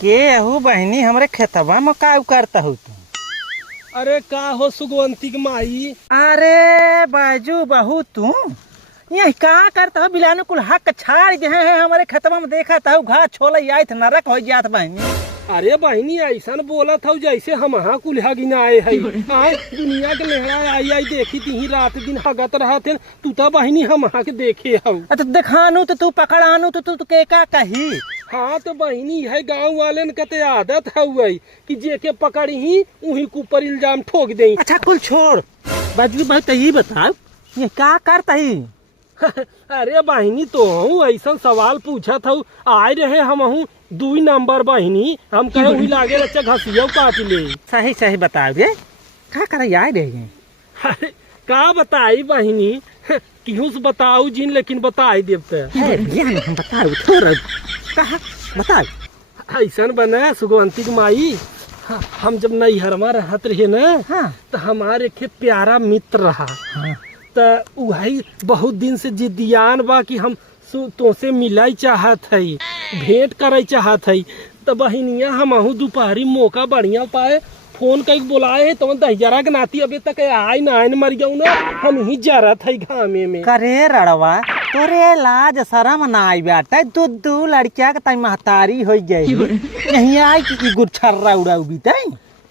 के हूँ बहनी हमरे खेतवा में का करता हूँ तू। अरे का हो सुगवंती की माई। अरे बाजू बहू तू ये का करता हो बिलानु कुल हक छाड़ दे है हमारे खेतवा में देखा था घास छोला आयत नरक हो जात बहनी। अरे बहनी ऐसा बोला था जैसे हम यहाँ कुल्हा गिना आए है दुनिया के लहरा आई आई देखी थी रात दिन हगत रहा थे तू तो बहनी हम यहाँ के देखे हूँ। तो दिखानू तो तू पकड़ानू तो तू के का कही। हाँ तो बहनी है गाँव वाले न कते आदत है वही कि जे के पकड़ी ही उन्हीं के ऊपर इल्जाम ठोक दे। अच्छा कुल छोड़ बाजू भाई तो ये बताओ ये का करता ही। अरे बहनी तो हूँ ऐसा सवाल पूछा था आए रहे हम हूँ 2 नंबर बहनी हम कहे वही लागे अच्छा घसिया काट ले। सही सही बताओ गे का कर आए रहे। अरे का बताई बहनी क्यों से बताऊ जिन लेकिन बताई देवते हम बताओ थोड़ा कहा बताओ। ऐसा बना सुगवंती की माई हम जब नैहरमा रहत रहे न हाँ। तो हमारे एक प्यारा मित्र रहा। हाँ। तो वही बहुत दिन से जिद्दियान बा कि हम तोसे मिलाई चाहत है भेंट करे चाहत है। तो बहनिया हम दोपहरी मौका बढ़िया पाए फोन कर बोलाए है तो दहिजरा के नाती अभी तक आए ना आए मर गया ना हम ही जरा था घामे में। करे रड़वा तोरे लाज शरम ना आई बेटा दू लड़किया के तई महतारी हो गई नहीं आई कि गुरछर्रा उड़ाऊ बीताई।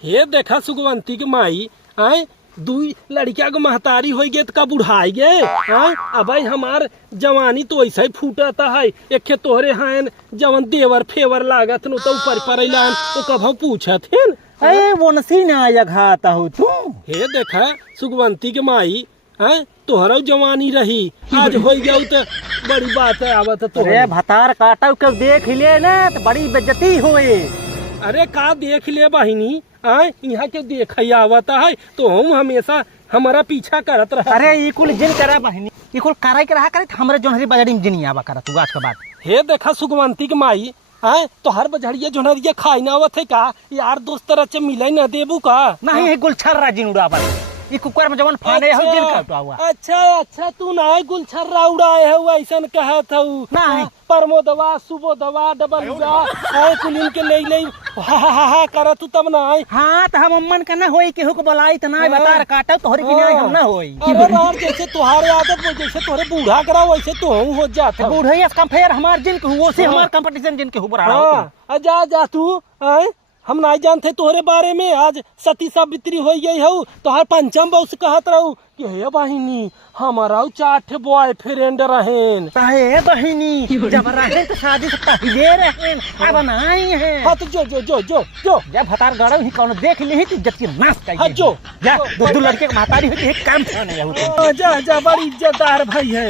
हे देखा सुगवंती के माई आए 2 लड़किया को महतारी हो गए तो का बुढ़ाई गए अब हमार जवानी तो ऐसा ही फूटता है एक तोहरे हैं जवन देवर फेवर लागत न तो ऊपर पर तो कब पूछत है अरे वनसी ना आया घाता हो तू। हे देखा सुगवंती के माई है तोहरा जवानी रही आज हो गया तो बड़ी बात है आवत तो भतार काटा के देख ले ना तो बड़ी बेइज्जती हुई। अरे का देख ले बहिनी यहाँ के देख आवता है तो हम हमेशा हमारा पीछा करत रहा। अरे ये कुल जिन करा बहिनी ये कुल कराई के रहा करे हमरे जोनहरी बजड़ी में जिन आवा करा तू आज के बाद। हे देखा सुगवंती के माई तो हर बजड़िया जोनहरिया खाई ना आवत है का यार दोस्त तरह से मिले न देबू का नहीं है गुलछर्रा जिन उड़ावा ये कुकर में जवन फाड़े हो जिन का हुआ। अच्छा अच्छा तू ना गुलछर्रा उड़ाए है ऐसा कहत हूँ नहीं परमोदवा सुबोधवा डबलुआ कुलिन के ले ले हा कर तू तब ना आए। हाँ तो हम अम्मन का ना होई केहू को बुलाई तो ना बता काटा तोहरे बिना हम ना होई। अरे जैसे तुम्हारे आदत जैसे तोहरे बूढ़ा करा वैसे तो हम हो जाता बूढ़ा इसका फेर हमार जिन के वो से हमार कंपटीशन जिन के ऊपर आ जा जा तू हम नहीं जानते तोहरे बारे में आज सती सावित्री हो गई हो तो हर पंचम बहु से कहत रहू कि हे बहिनी हमारा 4 बॉयफ्रेंड रहेन। हे बहिनी जब रहे तो शादी से पहले रहेन अब नहीं है। हाँ तो जो जो जो जो जो जब भतार गड़ो ही कौन देख ली तो जति नाश कर। हाँ जो जा 2 लड़के के महतारी होती है काम नहीं जा जा बड़ी इज्जतदार भाई है।